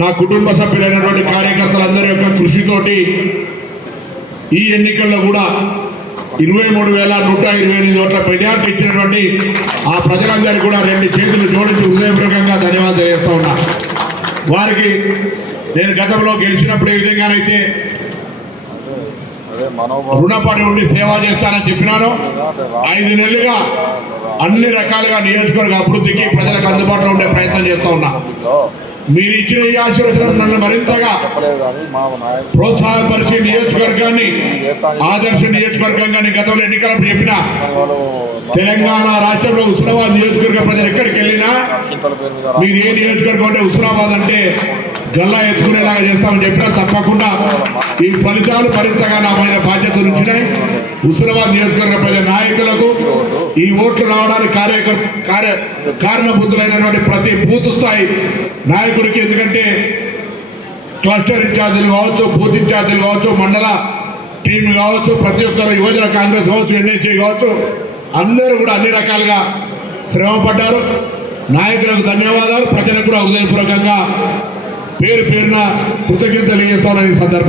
నా కుటుంబ సభ్యులైనటువంటి కార్యకర్తలందరి యొక్క కృషితోటి ఈ ఎన్నికల్లో కూడా 23,128 ఓట్ల మెజార్టీ ఇచ్చినటువంటి ఆ ప్రజలందరికీ కూడా 2 చేతులు జోడించి హృదయపూర్వకంగా ధన్యవాదాలు తెలియజేస్తా ఉన్నా. వారికి నేను గతంలో గెలిచినప్పుడు ఏ విధంగానైతే రుణపడి ఉండి సేవ చేస్తానని చెప్పినాను. 5 నెలలుగా అన్ని రకాలుగా నియోజకవర్గ అభివృద్ధికి ప్రజలకు అందుబాటులో ఉండే ప్రయత్నం చేస్తూ ఉన్నా. మీరు ఇచ్చిన ఈ ఆశీర్వచనం నన్ను మరింతగా ప్రోత్సాహపరిచి నియోజకవర్గాన్ని ఆదర్శ నియోజకవర్గంగా గతంలో ఎన్నికలప్పుడు చెప్పిన తెలంగాణ రాష్ట్రంలో హుస్నాబాద్ నియోజకవర్గ ప్రజలు ఎక్కడికి వెళ్ళినా మీది ఏ నియోజకవర్గం అంటే హుస్నాబాద్ అంటే గల్లా ఎత్తుకునేలాగా చేస్తామని చెప్పినా తప్పకుండా ఈ ఫలితాలు మరింతగా నా పైన బాధ్యతలు ఉంచినాయి. హుస్నాబాద్ నియోజకవర్గ ప్రజల నాయకులకు ఈ ఓట్లు రావడానికి కారణభూతులైనటువంటి ప్రతి బూత్ స్థాయి నాయకుడికి, ఎందుకంటే క్లస్టర్ ఇన్ఛార్జీలు కావచ్చు, బూత్ ఇన్ఛార్జీలు కావచ్చు, మండల టీం కావచ్చు, ప్రతి ఒక్కరు యువజన కాంగ్రెస్ కావచ్చు, ఎన్ఐసి కావచ్చు, అందరూ కూడా అన్ని రకాలుగా శ్రమపడ్డారు. నాయకులకు ధన్యవాదాలు. ప్రజలకు కూడా హృదయపూర్వకంగా పేరున కృతజ్ఞతలు తెలియజేస్తానని సందర్భం